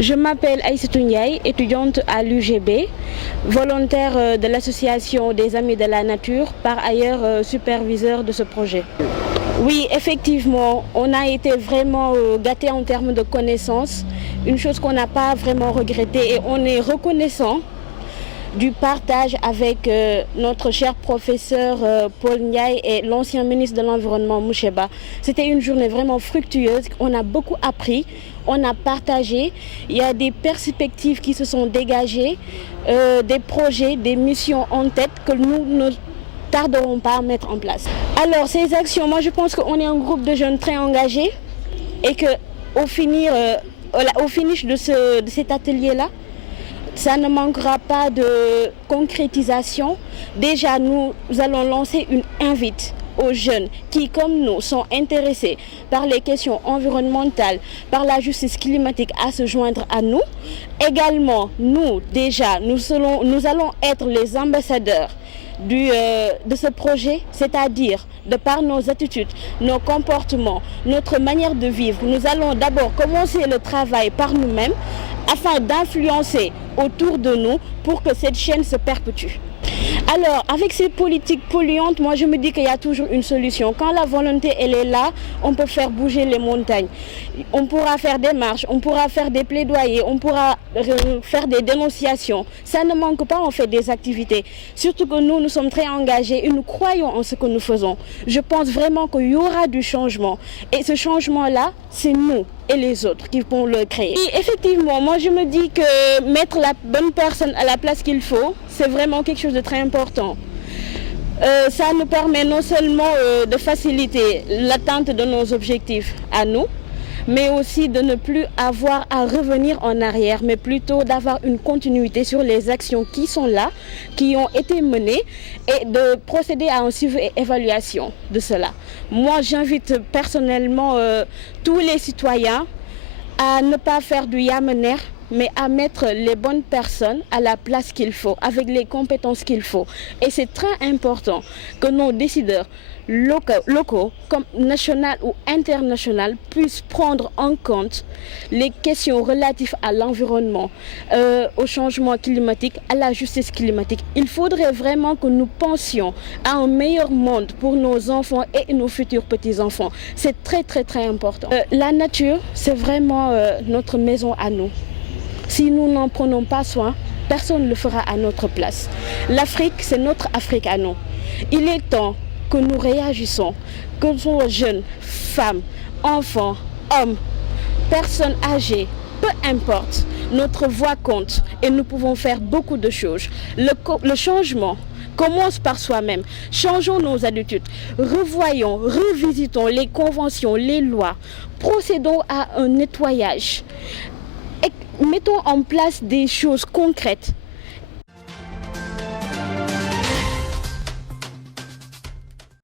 Je m'appelle Aïssatou Ndiaye, étudiante à l'UGB, volontaire de l'association des Amis de la Nature, par ailleurs superviseur de ce projet. Oui, effectivement, on a été vraiment gâtés en termes de connaissances, une chose qu'on n'a pas vraiment regrettée, et on est reconnaissant du partage avec notre cher professeur Paul Ndiaye et l'ancien ministre de l'Environnement Moucheba. C'était une journée vraiment fructueuse, on a beaucoup appris, on a partagé, il y a des perspectives qui se sont dégagées, des projets, des missions en tête que nous ne tarderons pas à mettre en place. Alors ces actions, moi je pense qu'on est un groupe de jeunes très engagés et qu'au finish de cet atelier-là, ça ne manquera pas de concrétisation. Déjà, nous allons lancer une invite aux jeunes qui, comme nous, sont intéressés par les questions environnementales, par la justice climatique, à se joindre à nous. Également, nous allons être les ambassadeurs de ce projet, c'est-à-dire de par nos attitudes, nos comportements, notre manière de vivre. Nous allons d'abord commencer le travail par nous-mêmes afin d'influencer autour de nous pour que cette chaîne se perpétue. Alors, avec ces politiques polluantes, moi je me dis qu'il y a toujours une solution. Quand la volonté elle est là, on peut faire bouger les montagnes. On pourra faire des marches, on pourra faire des plaidoyers, on pourra faire des dénonciations. Ça ne manque pas, on fait des activités. Surtout que nous sommes très engagés et nous croyons en ce que nous faisons. Je pense vraiment qu'il y aura du changement. Et ce changement-là, c'est nous et les autres qui vont le créer. Et effectivement, moi je me dis que mettre la bonne personne à la place qu'il faut, c'est vraiment quelque chose de très important. Ça nous permet non seulement de faciliter l'atteinte de nos objectifs à nous, mais aussi de ne plus avoir à revenir en arrière, mais plutôt d'avoir une continuité sur les actions qui sont là, qui ont été menées, et de procéder à un suivi et évaluation de cela. Moi, j'invite personnellement tous les citoyens à ne pas faire du yamener, mais à mettre les bonnes personnes à la place qu'il faut, avec les compétences qu'il faut. Et c'est très important que nos décideurs locaux comme national ou international puissent prendre en compte les questions relatives à l'environnement, au changement climatique, à la justice climatique. Il faudrait vraiment que nous pensions à un meilleur monde pour nos enfants et nos futurs petits-enfants. C'est très très très important. La nature, c'est vraiment notre maison à nous. Si nous n'en prenons pas soin, personne ne le fera à notre place. L'Afrique, c'est notre Afrique à nous. Il est temps que nous réagissons, que nous soyons jeunes, femmes, enfants, hommes, personnes âgées, peu importe, notre voix compte et nous pouvons faire beaucoup de choses. Le changement commence par soi-même. Changeons nos attitudes, revoyons, revisitons les conventions, les lois, procédons à un nettoyage. Et mettons en place des choses concrètes